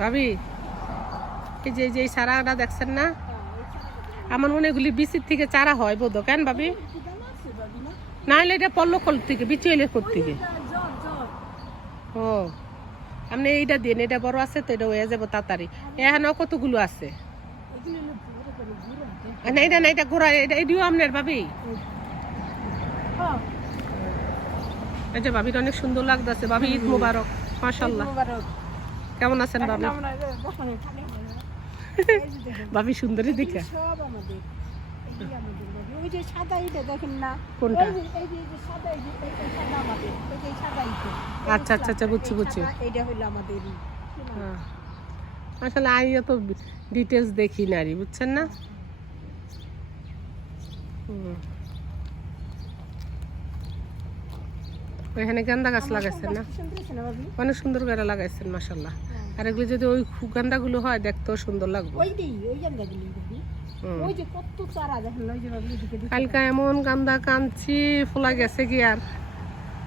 ভাবি এই যে এই যে চারাটা দেখছেন না? আমার মনে এগুলি বিচির থেকে চারা হয় বোধ কেন ভাবি? না হলে এটা পল্ল কল থেকে বিচি এলে কোর থেকে। ও আপনি এইটা দিন এটা বড় আছে তো এটা হয়ে যাব তাড়াতাড়ি। এখানেও কতগুলো আছে? না এটা না এটা ঘোরা এটা এটিও আপনার ভাবি। এই যে ভাবির অনেক সুন্দর লাগতেছে ভাবি ঈদ মুবারক মাশাল্লাহ কেমন আছেন ভাবি? ভাবি সুন্দরী দেখে। আচ্ছা আচ্ছা আচ্ছা বুঝছি বুঝছি। এইটা হইল আমাদের হ্যাঁ। আসলে আইও তো ডিটেলস দেখি না রে বুঝছেন না? হুম। ওইখানে গেন্দা গাছ লাগাইছেন না অনেক সুন্দর করে লাগাইছেন মাসাল্লাহ আর এগুলো যদি ওই গান্দাগুলো হয় দেখতেও সুন্দর লাগবে। কালকা এমন গান্দা কাঞ্চি ফুলা গেছে কি আর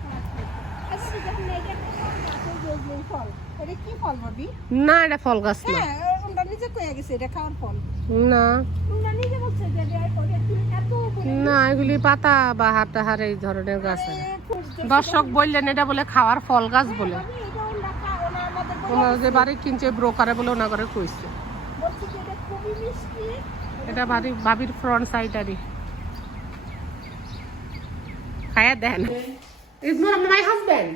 আচ্ছা, না, এটা ফল গাছ, না না নিজে কয়ে গেছে এটা খাওয়ার ফল। না। ওটা নিজে বলছে যে যে ওটা কি এত না এগুলি পাতা বা হাটাহার এই ধরনের গাছ দর্শক বললেন এটা বলে খাওয়ার ফল গাছ বলে। ওনারা যে বাড়ি কিনছে ব্রোকারে বলে ওনা করে কইছে এটা বাড়ি ভাবির ফ্রন্ট সাইডারই খায়া দেন। ইজ মোর মাই হাজবেন্ড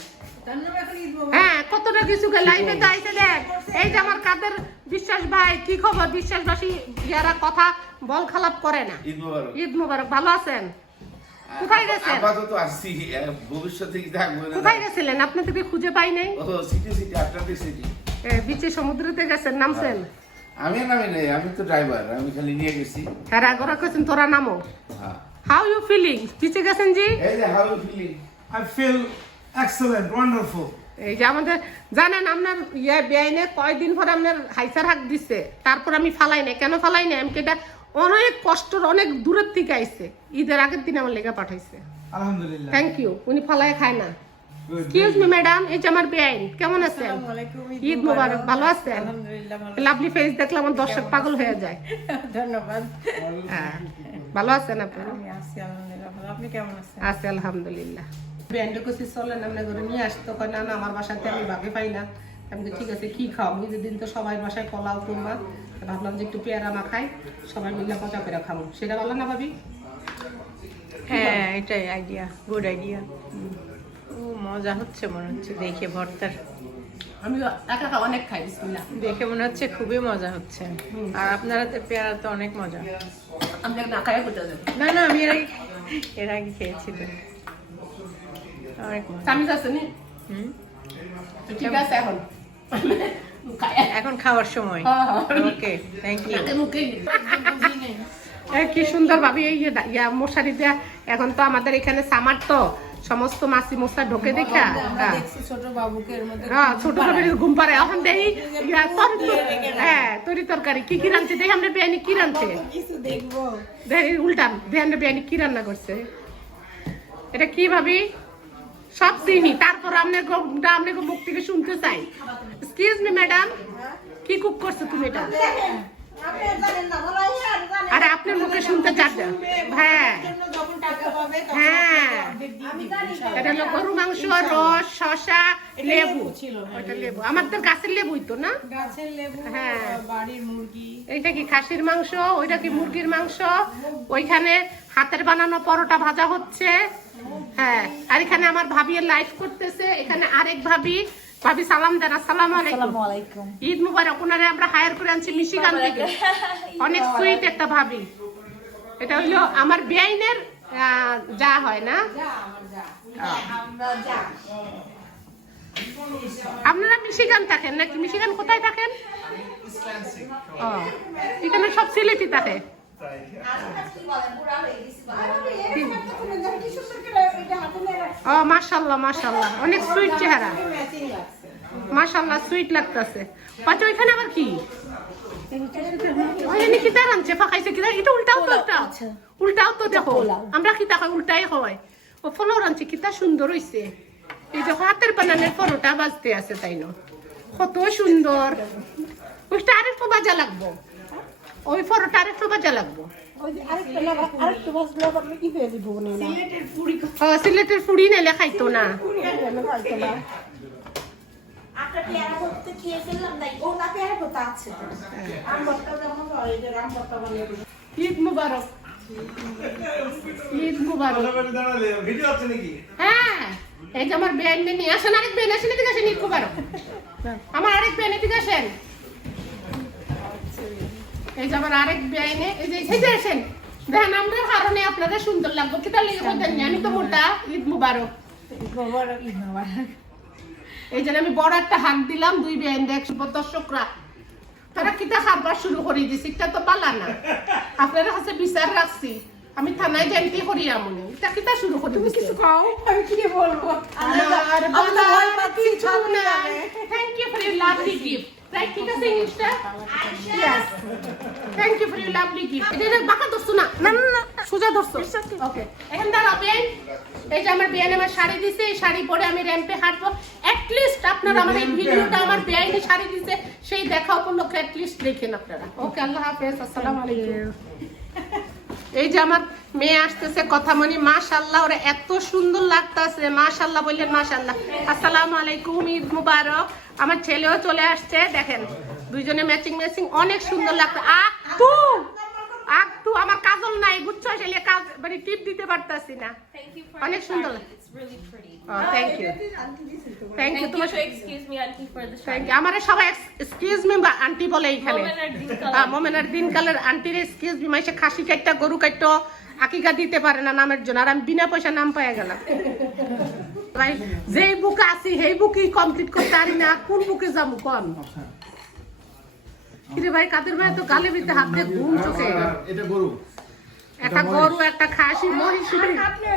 হ্যাঁ কতটা কিছু লাইফে তো আইছে দেখ এই যে আমার কাদের বিশ্বাস ভাই কি খবর? বিশ্বাসবাসী যারা কথা বল খালাপ করে না। ঈদ মোবারক। ঈদ মুবারক ভালো আছেন? কোথায় গেছেন? আপাতত আসছি ভবিষ্যতে কি থাকব না কোথায় গেছিলেন? আপনি থেকে খুঁজে পাই নাই। ও সিটি সিটি আটলান্টিক সিটি বিচে সমুদ্রতে গেছেন নামছেন? আমি নামি নেই আমি তো ড্রাইভার আমি খালি নিয়ে গেছি। তারা আগরা কইছেন তোরা নামো। হ্যাঁ। হাউ ইউ ফিলিং বিচে গেছেন জি? এই যে how feeling I feel excellent, wonderful. এই যে আমাদের জানেন আপনার ইয়ে বেআইনে কয়দিন পরে আপনার হাইসার হাক দিছে তারপর আমি ফালাই নাই। কেন ফালাই নাই? আমি এটা অনেক কষ্টর অনেক দূরের থেকে আইছে। ঈদের আগের দিন আমার লেগে পাঠাইছে। Alhamdulillah. থ্যাংক ইউ উনি ফালাই খায় না. এক্সকিউজ মি ম্যাডাম এই যে আমার বেআইন কেমন আছেন? ঈদ মোবারক। ভালো আছেন? লাভলি ফেস দেখলে আমার দর্শক পাগল হয়ে যায়। ধন্যবাদ। হ্যাঁ। ভালো আছেন আপনি? আমি আছি আলহামদুলিল্লাহ আপনি কেমন আছেন? আছে আলহামদুলিল্লাহ। ব্যান্ডে কষি চলেন আপনার ঘরে নিয়ে আসতো কয় না না আমার বাসাতে আমি ভাগে পাই না। আমি বলি, ঠিক আছে কি খাও? ঈদের দিন তো সবাই বাসায় পোলাও কিংবা ভাবলাম যে একটু পেয়ারা মাখাই সবাই মিলে মজা করে খাব। সেটা ভালো না ভাবি? হ্যাঁ এটাই আইডিয়া গুড আইডিয়া ও মজা হচ্ছে মনে হচ্ছে দেখে ভর্তার। আমি একা একা অনেক খাই বিসমিল্লাহ। দেখে মনে হচ্ছে খুবই মজা হচ্ছে। আর আপনারা তো পেয়ারা তো অনেক মজা। আমি না খাই না না আমি এর আগে এর আগে খেয়েছি তো অনেক মজা চামিচ আছে নি ঠিক আছে এখন। এখন খাওয়ার সময়। হ্যাঁ, হ্যাঁ। ওকে থ্যাংক ইউ কি সুন্দর ভাবি ইয়া মশারি দেয়া। এখন তো আমাদের এখানে সামার তো। সমস্ত মাছি মশা ঢোকে দেখা। হ্যাঁ। ছোট বাবুকে হ্যাঁ, ছোট ঘুম পারে এখন দেখি হ্যাঁ তরি তরকারি। কি কি রাঁধছে? দেখি আমরা বিরিয়ানি কি রাঁধছে? দেখি উল্টান। দেখি আমরা বিরিয়ানি কি রান্না করছে? এটা কি ভাবি? সব চিনি। তারপর আপনার গো- আপনার মুখ থেকে শুনতে চাই। এক্সকিউজ মি ম্যাডাম কি কুক করছ তুমি এটা? আরে আপনার মুখে শুনতে চাচ্ছে হ্যাঁ। হ্যাঁ। এটা হলো গরু মাংস রস শসা লেবু। ওটা লেবু। আমাদের গাছের লেবুই তো না? গাছের লেবু হ্যাঁ। বাড়ির মুরগি। এইটা কি খাসির মাংস? ওইটা কি মুরগির মাংস? ওইখানে হাতের বানানো পরোটা ভাজা হচ্ছে। হ্যাঁ আর এখানে আমার ভাবি লাইভ করতেছে। এখানে আরেক ভাবি। ভাবি সালাম দেন আসসালামু আলাইকুম। ঈদ মুবারক ওনারে আমরা হায়ার করে আনছি মিশিগান থেকে। অনেক সুইট একটা ভাবি। এটা হলো আমার বেআইনের আহ, যা হয় না? আপনারা মিশিগান থাকেন নাকি? মিশিগান কোথায় থাকেন? ও, এখানে সব সিলেটি থাকে। ও মাশাল্লাহ মাশাল্লাহ অনেক সুইট চেহারা। মাশাল্লাহ সুইট লাগতেছে। আচ্ছা ওইখানে আবার কি? ওইখানে কি তার আনছে ফাঁকাইছে কি এটা উল্টাও তো একটা। উল্টাও তো দেখো। আমরা কি তাকে উল্টাই হয়। ও ফলো আনছে কি তা সুন্দর হইছে। এই যে হাতের বানানের পরোটা বাজতে আছে তাই না কত সুন্দর। ওইটা আরেকটু বাজা লাগবো। ওই ফটোটা আরেকটু বাজা লাগবো। ওই যে আরেকটা লাগা আরেকটা বাজলে আবার কি হয়ে দিব না? ও, সিলেটের ফুড়ি নেলে খাইতো না। যেমন হয় ঈদ মুবারক। ঈদ মুবারক। হ্যাঁ এই যে আমার বেআইন নিয়ে আসেন আরেক বেআইন আসেন এদিকে আসেন ঈদ মুবারক। আমার আরেক বেআইন এদিকে আসেন। এই যে আমার আরেক বেআইনে এই যে এই যে আসেন দেখেন আমরা কারণে আপনাদের সুন্দর লাগবে। কিতা লেগে বলতেন আমি তো মোটা ঈদ মুবারক। এই জন্য আমি বড় একটা হাত দিলাম দুই বেআইন দেখ দর্শকরা তারা কিতা খাবার শুরু করে দিছি এটা তো পালা না। আপনারা কাছে বিচার রাখছি। আমি থানায় জানতে করি আমনি? এটা কিতা শুরু করে দিছি কিছু খাও আমি কি বলব? তো ভয় পাচ্ছি, খাব না। Thank you for your lovely gift right ঠিক আছে ইংলিশটা yes thank you for your lovely gift এটা বাঁকা ধরছো না? না না সোজা ধরছো? ওকে এখন দাঁড়াবেন এই যে আমার বিয়ানে আমার শাড়ি দিছে এই শাড়ি পরে আমি র্যাম্পে হাঁটবো। অ্যাটলিস্ট আপনারা আমার এই ভিডিওটা আমার বিয়ানে শাড়ি দিছে সেই দেখা উপলক্ষে অ্যাটলিস্ট দেখেন আপনারা। ওকে আল্লাহ হাফেজ আসসালামু আলাইকুম। এই যে আমার মেয়ে আসতেছে কথা মনি মাশাল্লাহ ওরা এত সুন্দর লাগতেছে। মাশাল্লাহ বললেন মাশাল্লাহ আসসালামু আলাইকুম, ঈদ মুবারক। আমার ছেলেও চলে আসছে, দেখেন। দুইজনে ম্যাচিং ম্যাচিং অনেক সুন্দর লাগতো আকটু আকটু আমার কাজল নাই বুঝছ? সেলে কাজ মানে টিপ দিতে পারতাছি না। অনেক সুন্দর থ্যাংক ইউ থ্যাংক ইউ তোমার থ্যাংক ইউ আমার সবাই এক্সকিউজ মি আন্টি বলে এইখানে হ্যাঁ, মোমেনার দিনকালের আন্টির এক্সকিউজ মি মাইসে খাসি কাটটা গরু কাটটো আকিকা দিতে পারে না নামের জন্য। আর আমি বিনা পয়সা নাম পাই গেলাম। যেই বুকে আছি সেই বুকই কমপ্লিট করতে পারি না। কোন বুকে যাব কন? কিরে ভাই কাদের ভাই তো গালে হাত দিয়ে ঘুম চোখে? এটা গরু। একটা গরু একটা খাসি মহিষ আপনি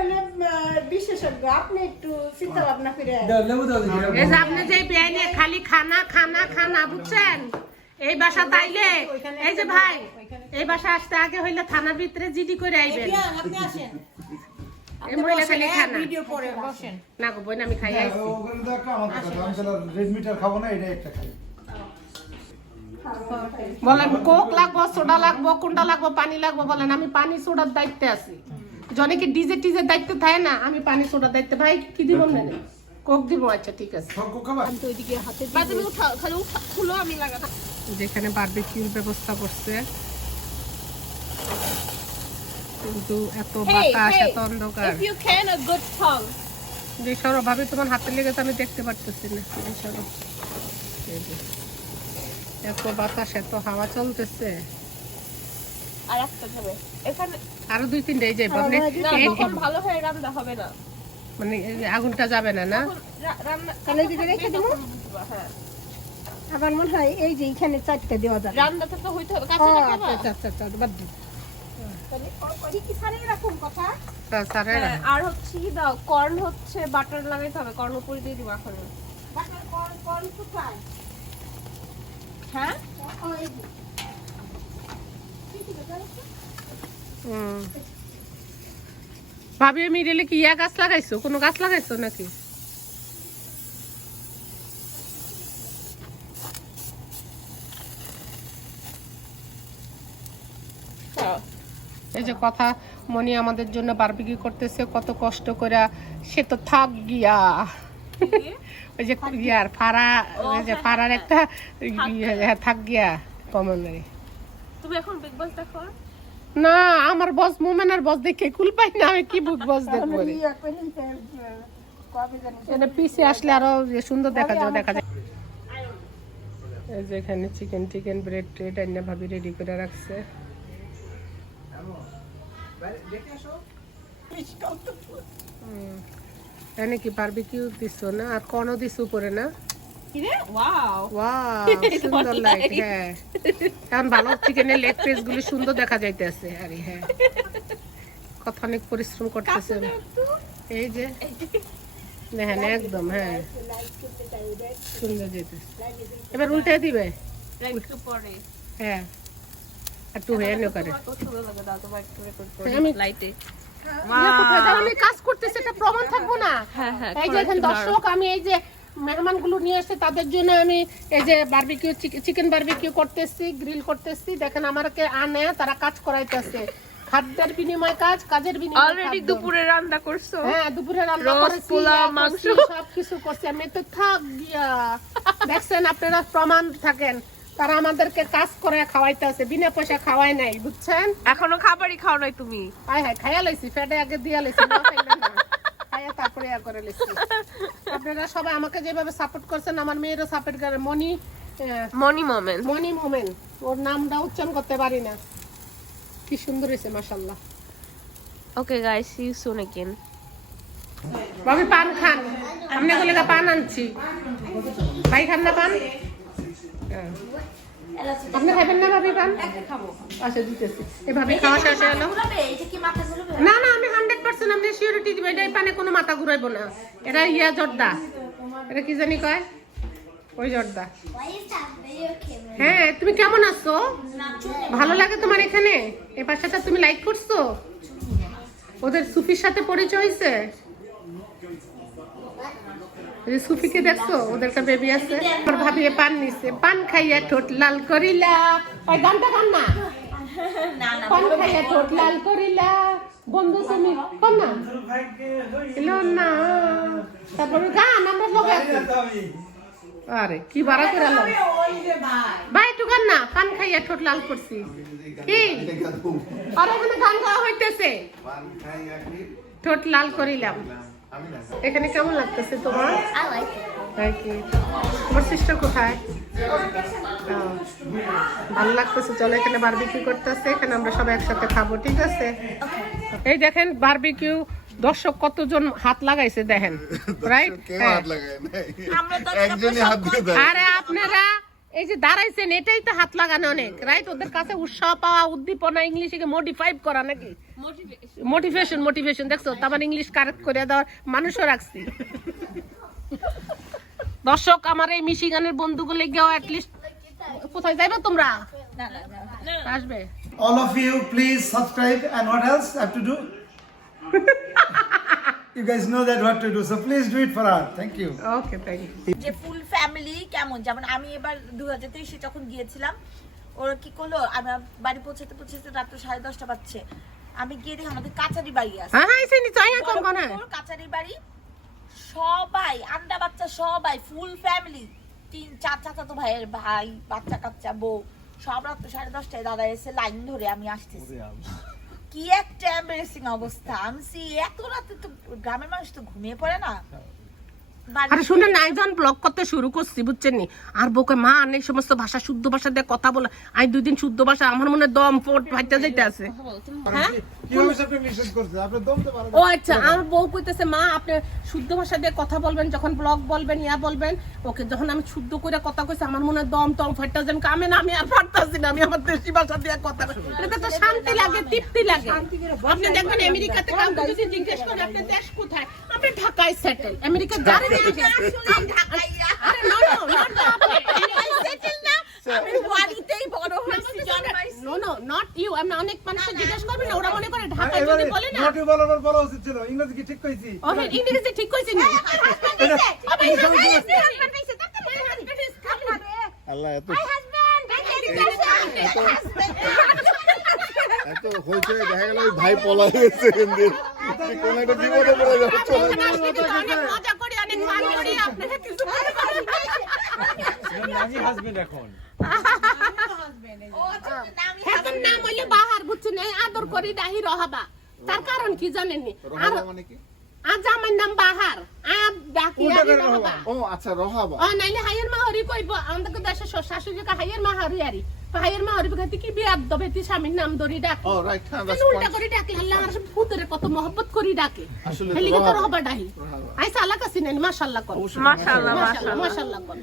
বিশেষজ্ঞ আপনি একটু চিন্তা ভাবনা করে এই যে আপনি যে বেআইনে খালি খানা খানা খানা বুঝছেন? এই বাসা তাইলে এই যে ভাই এই বাসা আসতে আগে হইলে থানার ভিতরে জিডি করে আইবেন। আপনি আসেন। এই মহিলা খালি খানা। ভিডিও করে বসেন। না গো বই আমি খাই আইছি। ওখানে তো একটা আমার কথা আমি তাহলে রেড মিটার খাব না এটা একটা খাই। বলেন কোক লাগবো সোডা লাগবো কোনটা লাগবো পানি লাগবো বলেন আমি পানি সোডার দায়িত্বে আছি। জনে কি ডিজে দায়িত্ব থাকে না? আমি পানি সোডার দায়িত্ব। ভাই কি দিব না কোক দিব আচ্ছা ঠিক আছে। সব খাবা? বা তুমি উঠাও খালি খুলো আমি লাগাবো যেখানে বারবিকিউর ব্যবস্থা করছে। কিন্তু এত বাতাস এত অন্ধকার। যে সরো ভাবে তোমার হাতে লেগেছে আমি দেখতে পারতেছি না এই সরো। এত বাতাস এত হাওয়া চলতেছে। আর একটা যাবে এখানে আরও দুই তিনটা এই যে মানে তখন ভালো হয়ে রান্না হবে না। মানে আগুনটা যাবে না না? রান্না তাহলে এদিকে রেখে দেবো? হ্যাঁ। আমার মনে হয় এই যে এখানে চারটে দেওয়া যাবে। রান্নাটা তো হইতে হবে কাছে আচ্ছা আচ্ছা আচ্ছা বাদ দিন হ্যাঁ, হ্যাঁ, আর হচ্ছে কি দাও কর্ন হচ্ছে বাটার লাগাইতে হবে কর্ন উপরে দিয়ে দিব এখন। বাটার কর্ন কর্ন কোথায় হ্যাঁ। ভাবি আমি রেলে কি ইয়া গাছ লাগাইছো কোনো গাছ লাগাইছো নাকি। এই যে কথা মনি আমাদের জন্য বারবিকি করতেছে, কত কষ্ট করে সে তো থাক গিয়া ওই যে ইয়ার ফাড়া ওই যে ফাড়ার একটা ইয়ে, হ্যাঁ, থাক গিয়া কমন তুমি এখন বিগ বস দেখো? না আমার বস মোমেনার বস দেখে কুল পাই না আমি কি বুক বস দেখব। ইয়া এটা পিছে আসলে আরও সুন্দর দেখা যাবে দেখা যায় এই যে এখানে চিকেন টিকেন ব্রেড ট্রেড এনে ভাবি রেডি করে রাখছে। হুম। এনে কি বারবিকিউ দিছো না? আর কর্নও দিছো উপরে না? সুন্দর লাইট হ্যাঁ। ভালো চিকেনের লেগ পিস গুলি সুন্দর দেখা যাইতেছে আরে হ্যাঁ। অনেক পরিশ্রম করতেছে। এই যে দেখেন একদম হ্যাঁ। সুন্দর এবার উল্টে দিবে? হ্যাঁ। একটু হয়ে করে। আমি- লাইটে তাহলে কাজ করতেছে এটা প্রমাণ থাকব না? হ্যাঁ হ্যাঁ এই যে এখানে দর্শক আমি এই যে মেহমানগুলো নিয়ে আসছে তাদের জন্য আমি এই যে বারবিকিউ চিকেন বারবিকিউ করতেছি গ্রিল করতেছি। দেখেন আমাকে আনে তারা কাজ করাইতেছে। খাদ্যের বিনিময় কাজ কাজের বিনিময় অলরেডি দুপুরে রান্না করছ? হ্যাঁ দুপুরে রান্না করেছি পোলাও, মাংস। করছি, সবকিছু করছি। আমি তো থাক গিয়া। দেখছেন আপনারা প্রমাণ থাকেন। তারা আমাদেরকে কাজ করে খাওয়াইতেছে বিনা পয়সা খাওয়াই নাই বুঝছেন এখনো খাবারই খাও নাই তুমি আয় হায় খাইয়া লাইছি ফেটে আগে দিয়া লাইছি না খাইলে না। খাইয়া তারপরে ইয়া করে লাইছি আপনারা সবাই আমাকে যেভাবে সাপোর্ট করছেন আমার মেয়েরও সাপোর্ট করে মনি আহ, মনি মোমেন্ট মনি মোমেন ওর নামটা উচ্চারণ করতে পারি না কি সুন্দর হয়েছে মাসাল্লাহ okay guys see you soon again ভাবি পান খান আপনি বলে পান আনছি ভাই খান না পান হ্যাঁ। আপনি খাবেন না ভাবি পান? আচ্ছা দিতেছি। খাওয়া শেষ? না না আমি হান্ড্রেড পার্সেন্ট আপনি দিব। এটা পানে কোনো মাথা ঘুরাইবো না। এটা ইয়া জর্দা। এটা কি জানি কয়? ওই জর্দা। হ্যাঁ তুমি কেমন আছো? ভালো লাগে তোমার এখানে? এ পাশাটা তুমি লাইক করছ? ওদের সুফির সাথে পরিচয় হয়েছে? যে সুফিকে দেখছ? ওদের একটা বেবি আছে। আমার ভাবিয়ে পান নিছে। পান খাইয়া ঠোঁট লাল করিলা। ওই গানটা গান না? পান খাইয়া ঠোঁট লাল করিলা। বন্ধু তুমি কোন না? এলো না। তারপরে গান আমরা লোক আরে কি বাড়া করে লাও ভাই একটু গান না। পান খাইয়া ঠোঁট লাল করছি। কি? আর এখানে গান গাওয়া হইতেছে। ঠোঁট লাল করিলাম। এখানে কেমন লাগতেছে তোমার? তোমার সিস্টার কোথায়? ভালো লাগতেছে চলো এখানে বারবিকিউ করতেছে এখানে আমরা সবাই একসাথে খাব ঠিক আছে? এই দেখেন বারবিকিউ দর্শক কতজন হাত লাগাইছে দেখেন রাইট আমরা তো হাত দিয়ে। আরে আপনারা এই যে দাঁড়াইছেন এটাই তো হাত লাগানো অনেক রাইট ওদের কাছে উৎসাহ পাওয়া উদ্দীপনা ইংলিশে মডিফাই করা নাকি? মোটিভেশন মোটিভেশন দেখছ? তারপর ইংলিশ কারেক্ট করে দেওয়ার মানুষও রাখছি। দর্শক আমার এই মিশিগানের বন্ধুগুলো গিয়েও অ্যাটলিস্ট কোথায় যাইবা তোমরা? আসবে। Of you, please subscribe. And what else I have to do? you guys know that what to do. So please do it for her. Thank you. Okay thank you যে ফুল ফ্যামিলি কেমন? যেমন আমি এবার দু হাজার তেইশে যখন গিয়েছিলাম ওরা কি করল? আমার বাড়ি পৌঁছাতে পৌঁছাতে রাত্র সাড়ে দশটা বাজছে। আমি গিয়ে দেখি আমাদের কাচারি বাড়ি আছে। হ্যাঁ হ্যাঁ নি কম কোন কাচারি বাড়ি। সবাই আন্ডা বাচ্চা সবাই ফুল ফ্যামিলি তিন চার চাচা তো ভাইয়ের ভাই বাচ্চা কাচ্চা বউ। সব রাত্র সাড়ে দশটায় দাদা এসে লাইন ধরে আমি আসতেছি। কি একটা এম্বারেসিং অবস্থা। আমি এত রাতে তো গ্রামের মানুষ তো ঘুমিয়ে পড়ে না। বাড়ি- আরে শুনে না একজন ব্লগ করতে শুরু করছি বুঝছেন নি? আর বউকে মা অনেক সমস্ত ভাষা শুদ্ধ ভাষা দিয়ে কথা বলে। আমি দুই দিন শুদ্ধ ভাষা আমার মনে দম ফোট ভাইতে যাইতে আছে। হ্যাঁ? ও আচ্ছা আমার বউ কইতেছে মা আপনি শুদ্ধ ভাষা দিয়ে কথা বলবেন যখন ব্লগ বলবেন ইয়া বলবেন ওকে যখন আমি শুদ্ধ করে কথা কইছি আমার মনে দম টম ফাটতে যান কামে না আমি আর ফাটতাছি না আমি আমার দেশি ভাষা দিয়ে কথা এটা তো শান্তি লাগে তৃপ্তি লাগে। আপনি দেখবেন আমেরিকাতে কাউকে যদি জিজ্ঞেস করে আপনি দেশ কোথায়? আপনি ঢাকায় সেটেল আমেরিকা যারে আরে নো নো নট ঢাকায় সেটেল না। আমি বাড়িতেই বড় হয়েছি জন্মাইছি। নো নো নট ইউ আমি অনেক মানুষের জিজ্ঞেস করবেন না ওরা মনে করে ঢাকায় যদি বলে না নটি বলার পর বলা উচিত ছিল। ইংরেজি কি ঠিক কইছি? ও ইংরেজি ঠিক কইছি না। আল্লাহ এত এত হয়েছে দেখা গেল ভাই পলা গেছে এমনি। কোন একটা বিপদে পড়ে যাবে চলে। মজা করি অনেক মান করি আপনারা কিছু এখন নাম হইলে বাহার বুঝছেন আদর করি ডাহি রহাবা। তার কারণ কি জানেননি? আর রহাবা মানে আজ আমার নাম বাহার। ডাকি আর রহাবা ও আচ্ছা রহাবা ও নাইলে হাইয়ের মা হরি কইব আমাদের দেশে শাশুড়িকে হাইয়ের মা হরি আরি হাইয়ের মা হরি বলতে কি বিয়াদ দবে তুই স্বামীর নাম ধরি ডাক? ও রাইট হ্যাঁ তাহলে উল্টা করে ডাকে আল্লাহ আর ভূতেরে কত মহব্বত করি ডাকে। আসলে তো হেলি তো রহাবা। ডাহি। আই সালা কাছি নেন মাশাআল্লাহ কর মাশাআল্লাহ মাশাআল্লাহ মাশাআল্লাহ কর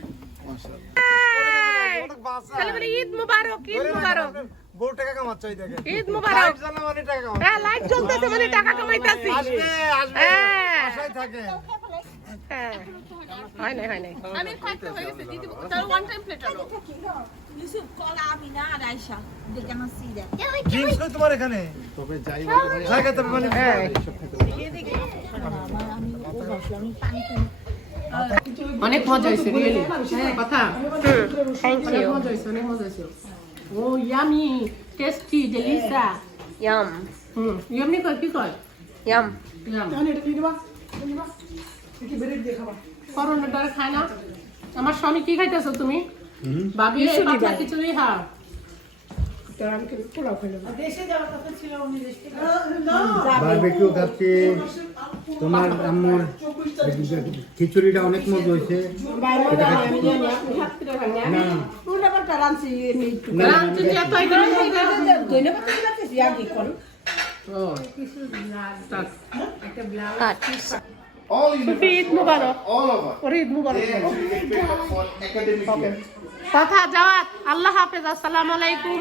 তাহলে ঈদ মুবারক ঈদ মুবারক। বউ টাকা কামাচ্ছে দেখে ঈদ মুবারক। জানা মানে টাকা কামাচ্ছে। হ্যাঁ লাইট জ্বলতেছে মানে টাকা কামাইতাছি। আসবে আসবে। হ্যাঁ। আশায় থাকে। হ্যাঁ। হয় নাই হয় নাই। আমি কয়েকটা হয়ে গেছে দিদি তার ওয়ান টাইম প্লেট আনো। ইউসুফ কলা আমি না আর আয়সা দেখে আমার সি দেখ ড্রিঙ্কস কই তোমার এখানে? তবে যাই বলে ভাই জায়গা তবে মানে হ্যাঁ আমি ও বসে আমি পানি খাই অনেক মজা হয়েছে রিয়েলি কথা থ্যাংক অনেক মজা হয়েছে অনেক মজা হয়েছে। ও yummy tasty delicious yum hmm yummy কয় কি কয়? ইয়াম ইয়াম করোনাটা খায় না। আমার স্বামী কি খাইতেছো তুমি? ভাবি এই পাতলা খিচুড়ি হ্যাঁ তোমার আম্মুর খিচুড়িটা অনেক মজা হয়েছে। এটা All Sufi Eid Mubarak all Mubarak for academic year. কথা যাওয়াত আল্লাহ হাফেজ আসসালামু আলাইকুম।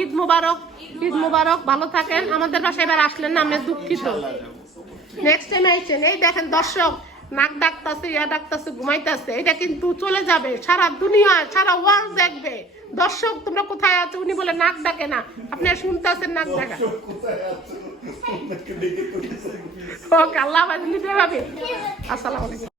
ঈদ মুবারক ঈদ মুবারক ভালো থাকেন। আমাদের বাসায় এবার আসলেন না আমরা দুঃখিত। নেক্সট টাইম আইছেন এই দেখেন দর্শক নাক ডাকতাছে ইয়া ডাকতাছে ঘুমাইতাছে। এটা কিন্তু চলে যাবে সারা দুনিয়া সারা ওয়ার্ল্ড দেখবে। দর্শক তোমরা কোথায় আছো? উনি বলে নাক ডাকে না। আপনি শুনতেছেন নাক ডাকা। ওকে আল্লাহ হাফেজ